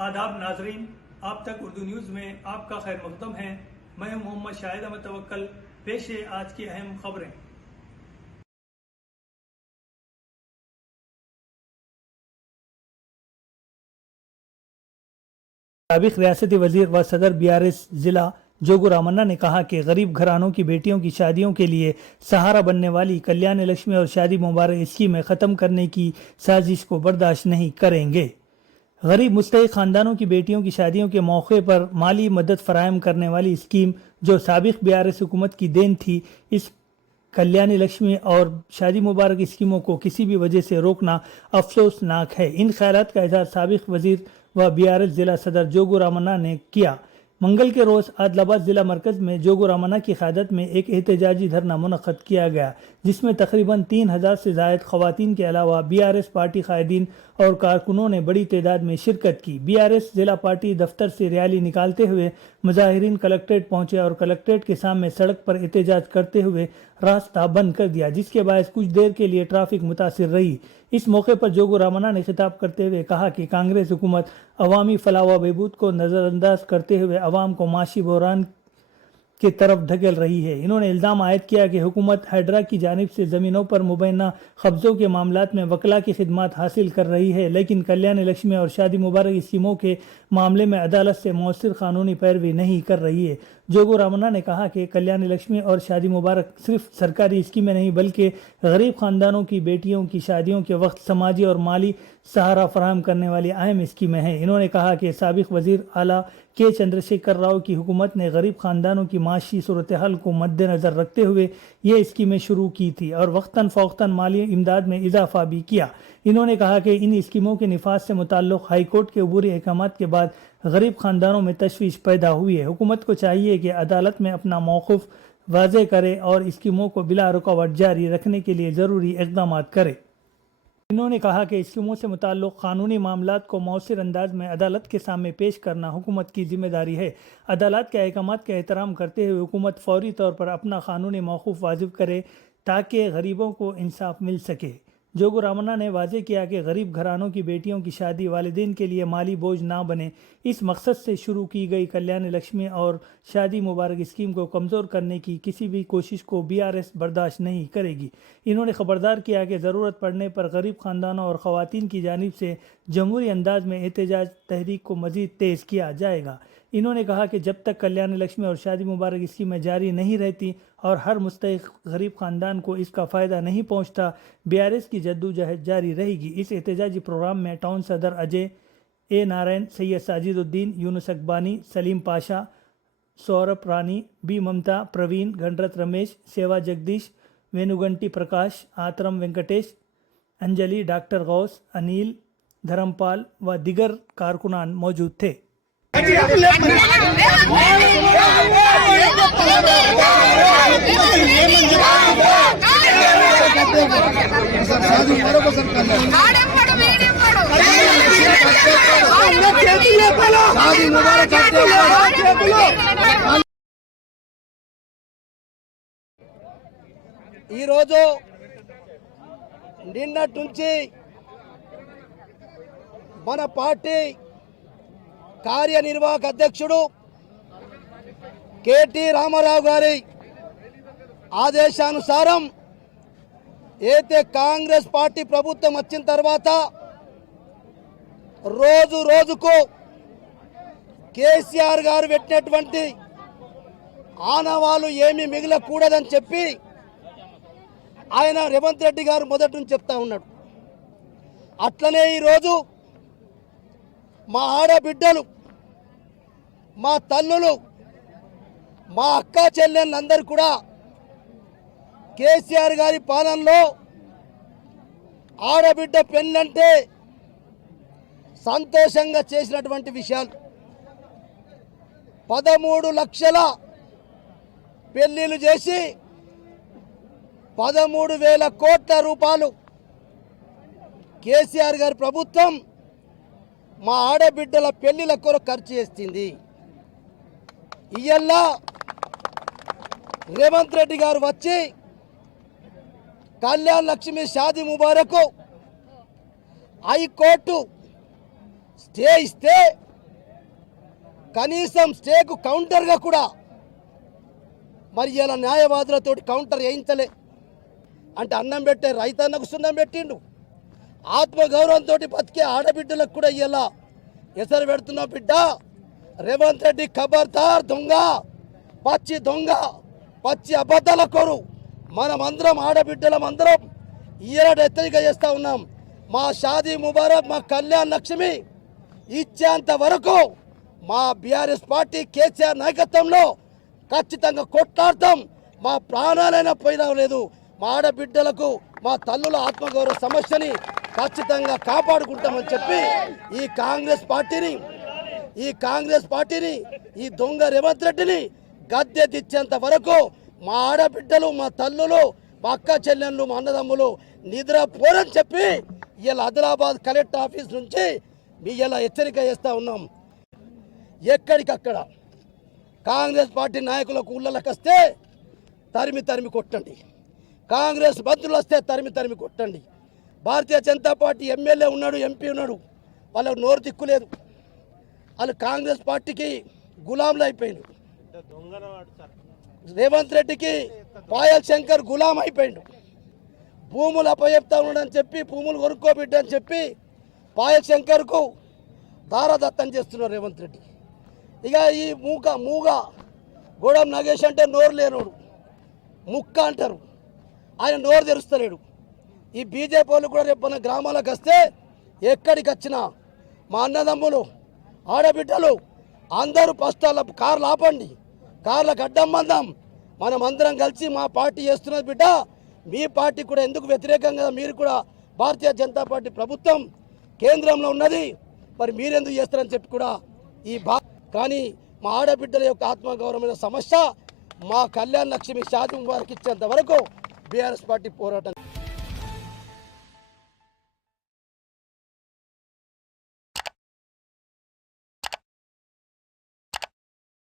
आदाब नाजरीन, आप तक उर्दू न्यूज़ में आपका खैर मकदम है। मैं हूं मोहम्मद शाहिद अहमद तवक्कल। पेश है आज की अहम खबरें। साबिक रियासती वजीर व सदर BRS जिला जोगू रामन्ना ने कहा कि गरीब घरानों की बेटियों की शादियों के लिए सहारा बनने वाली कल्याण लक्ष्मी और शादी मुबारक स्कीमें ख़त्म करने की साजिश को बर्दाश्त नहीं करेंगे। गरीब मुस्तहिक ख़ानदानों की बेटियों की शादियों के मौके पर माली मदद फराहम करने वाली स्कीम जो साबिक BRS हुकूमत की देन थी, इस कल्याणी लक्ष्मी और शादी मुबारक स्कीमों को किसी भी वजह से रोकना अफसोसनाक है। इन ख्यालात का इजहार साबिक वजीर व BRS जिला सदर जोगू रामन्ना ने किया। मंगल के रोज़ आदिलाबाद ज़िला मरकज़ में जोगू रामन्ना की क़यादत में एक एहतजाजी धरना मुनक़्क़द किया गया, जिसमें तकरीबन 3000 से ज़ायद ख़वातीन के अलावा BRS पार्टी क़ायदीन और कारकुनों ने बड़ी तादाद में शिरकत की। BRS जिला पार्टी दफ्तर से रैली निकालते हुए मुजाहिरीन कलेक्ट्रेट पहुंचे और कलेक्ट्रेट के सामने सड़क पर एहतजाज करते हुए रास्ता बंद कर दिया, जिसके बायस कुछ देर के लिए ट्रैफिक मुतासिर रही। इस मौके पर जोगू रामन्ना ने खिताब करते हुए कहा कि कांग्रेस हुकूमत अवामी फलाह व बहबूद को नज़रअंदाज करते हुए अवाम को माशी बहरान की तरफ धकेल रही है। इन्होंने इल्ज़ाम आयद किया कि हुकूमत हाइड्रा की जानिब से ज़मीनों पर मुबैना कब्ज़ों के मामलात में वकला की खिदमत हासिल कर रही है, लेकिन कल्याण लक्ष्मी और शादी मुबारक स्कीमों के मामले में अदालत से मौसर कानूनी पैरवी नहीं कर रही है। जोगू रामन्ना ने कहा कि कल्याण लक्ष्मी और शादी मुबारक सिर्फ सरकारी स्कीमें नहीं बल्कि गरीब ख़ानदानों की बेटियों की शादियों के वक्त समाजी और माली सहारा फराहम करने वाली अहम स्कीमें हैं। इन्होंने कहा कि साबिक वज़ीर आला के चंद्रशेखर राव की हुकूमत ने गरीब ख़ानदानों की माशी सूरत हाल को मद्देनज़र रखते हुए ये स्कीमें शुरू की थी और वक्तन फ़ौक्तन माली इमदाद में इजाफा भी किया। इन्होंने कहा कि इन स्कीमों के निफाज से मुताल्लिक़ हाई कोर्ट के अबूरी अहकामात के बाद गरीब ख़ानदानों में तशवीश पैदा हुई है। हुकूमत को चाहिए कि अदालत में अपना मौक़िफ़ वाज़ेह करे और स्कीमों को बिला रुकावट जारी रखने के लिए ज़रूरी इक़दाम करे। इन्होंने कहा कि स्कीमों से मुताल्लिक़ कानूनी मामलात को मौसर अंदाज में अदालत के सामने पेश करना हुकूमत की जिम्मेदारी है। अदालत के अहकामात का एहतराम करते हुए हुकूमत फौरी तौर पर अपना कानूनी मौक़िफ़ वाजिब करे ताकि गरीबों को इंसाफ मिल सके। जोगू रामन्ना ने वाज़ेह किया कि गरीब घरानों की बेटियों की शादी वालिदैन के लिए माली बोझ ना बने, इस मकसद से शुरू की गई कल्याण लक्ष्मी और शादी मुबारक स्कीम को कमज़ोर करने की किसी भी कोशिश को BRS बर्दाश्त नहीं करेगी। इन्होंने ख़बरदार किया कि ज़रूरत पड़ने पर गरीब ख़ानदानों और ख़वातीन की जानिब से जमहूरी अंदाज में एहतजाज तहरीक को मज़ीद तेज़ किया जाएगा। इन्होंने कहा कि जब तक कल्याण लक्ष्मी और शादी मुबारक स्कीमें जारी नहीं रहती और हर मुस्तहिक गरीब ख़ानदान को इसका फ़ायदा नहीं पहुंचता, BRS की जद्दोजहद जारी रहेगी। इस एहतजाजी प्रोग्राम में टाउन सदर Ajay A. Narayan, Syed साजिदुद्दीन, Yunus अकबानी, Salim Pasha, Saurabh Rani, B. ममता, प्रवीण, गणरत रमेश, सेवा जगदीश, वेनुगंटी प्रकाश, आतरम वेंकटेश, अंजलि, डॉक्टर गौस, अनिल, धर्मपाल व दिगर कारकुनान मौजूद थे। ఈ రోజు నిన్నటి నుంచి మన పార్టీ కార్యనిర్వాహక అధ్యక్షుడు కేటీ రామారావు గారి ఆదేశానుసారం అయితే కాంగ్రెస్ పార్టీ ప్రభుత్వం వచ్చిన తర్వాత రోజు రోజుకు కేసీఆర్ గారు పెట్టినటువంటి ఆనవాళ్ళు ఏమీ మిగలకూడదని చెప్పి ఆయన రేవంత్ రెడ్డి గారు మొదటి నుంచి చెప్తా ఉన్నాడు. అట్లనే ఈరోజు మా ఆడబిడ్డలు, మా తల్లులు, మా అక్క చెల్లెళ్ళందరూ కూడా కేసీఆర్ గారి పాలనలో ఆడబిడ్డ పెళ్ళంటే సంతోషంగా చేసినటువంటి విషయాలు 13 లక్షల పెళ్లిళ్ళు చేసి 13,000 కోట్ల రూపాయలు కేసీఆర్ గారి ప్రభుత్వం మా ఆడబిడ్డల పెళ్లిల కొరకు ఖర్చు చేస్తుంది. ఇయ్యల్లా రేవంత్ రెడ్డి గారు వచ్చి కళ్యాణ్ లక్ష్మి షాదీ ముబారక్ హైకోర్టు స్టే ఇస్తే కనీసం స్టేకు కౌంటర్గా కూడా మరి ఇలా న్యాయవాదులతోటి కౌంటర్ వేయించలే. అంటే అన్నం పెట్టే రైతన్నకు సున్నం పెట్టిండు, ఆత్మగౌరవంతో బతికే ఆడబిడ్డలకు కూడా ఇలా ఎసరు పెడుతున్నావు బిడ్డ. రేవంత్ రెడ్డి ఖబర్దార్, దొంగ, పచ్చి దొంగ, పచ్చి అబద్ధాల కోరు. మనమందరం ఆడబిడ్డలమందరం ఈనాడు హెచ్చరిక చేస్తూ ఉన్నాం. మా షాదీ ముబారక్, మా కళ్యాణ్ లక్ష్మి ఇచ్చేంత వరకు మా బీఆర్ఎస్ పార్టీ కేసీఆర్ నాయకత్వంలో ఖచ్చితంగా కొట్లాడతాం. మా ప్రాణాలైనా పోయినా లేదు. మా ఆడబిడ్డలకు, మా తల్లుల ఆత్మగౌరవ సమస్యని ఖచ్చితంగా కాపాడుకుంటామని చెప్పి ఈ కాంగ్రెస్ పార్టీని ఈ దొంగ రేవంత్ రెడ్డిని గద్దె దిచ్చేంత వరకు మా ఆడబిడ్డలు, మా తల్లులు, మా అక్క చెల్లెళ్ళు, మా అన్నదమ్ములు నిద్రపోరని చెప్పి ఇలా ఆదిలాబాద్ కలెక్టర్ ఆఫీస్ నుంచి మీ ఇలా హెచ్చరిక చేస్తూ ఉన్నాం. ఎక్కడికక్కడ కాంగ్రెస్ పార్టీ నాయకులకు ఊళ్ళకి వస్తే తరిమి కొట్టండి, కాంగ్రెస్ మంత్రులు వస్తే తరిమి కొట్టండి. భారతీయ జనతా పార్టీ ఎమ్మెల్యే ఉన్నాడు, ఎంపీ ఉన్నాడు, వాళ్ళకు నోరు దిక్కులేదు. వాళ్ళు కాంగ్రెస్ పార్టీకి గులాంలు అయిపోయిండు. రేవంత్ రెడ్డికి పాయల్ శంకర్ గులాం అయిపోయిండు. భూములు అప్పచెప్తా ఉన్నాడని చెప్పి, భూములు కొనుక్కోబిడ్డని చెప్పి పాయల్ శంకర్కు దారాదత్తం చేస్తున్నారు రేవంత్ రెడ్డి. ఇక ఈ మూగ గోడం నాగేష్ అంటే నోరు లేనోడు, ముక్క అంటారు, ఆయన నోరు తెరుస్తలేడు. ఈ బీజేపీ వాళ్ళు కూడా రేపు మన గ్రామాలకు వస్తే ఎక్కడికి వచ్చినా మా అన్నదమ్ములు, ఆడబిడ్డలు అందరూ ఫస్ట్ కార్లు ఆపండి, కార్లకు అడ్డం మందాం. మనం అందరం కలిసి మా పార్టీ చేస్తున్నది బిడ్డ, మీ పార్టీ కూడా ఎందుకు వ్యతిరేకం కదా, మీరు కూడా భారతీయ జనతా పార్టీ ప్రభుత్వం కేంద్రంలో ఉన్నది, మరి మీరెందుకు చేస్తారని చెప్పి కూడా కానీ మా ఆడబిడ్డల యొక్క ఆత్మగౌరవమైన సమస్య మా కళ్యాణ్ లక్ష్మి షాదీ ముబారక్ ఇచ్చేంత వరకు బీఆర్ఎస్ పార్టీ పోరాటం.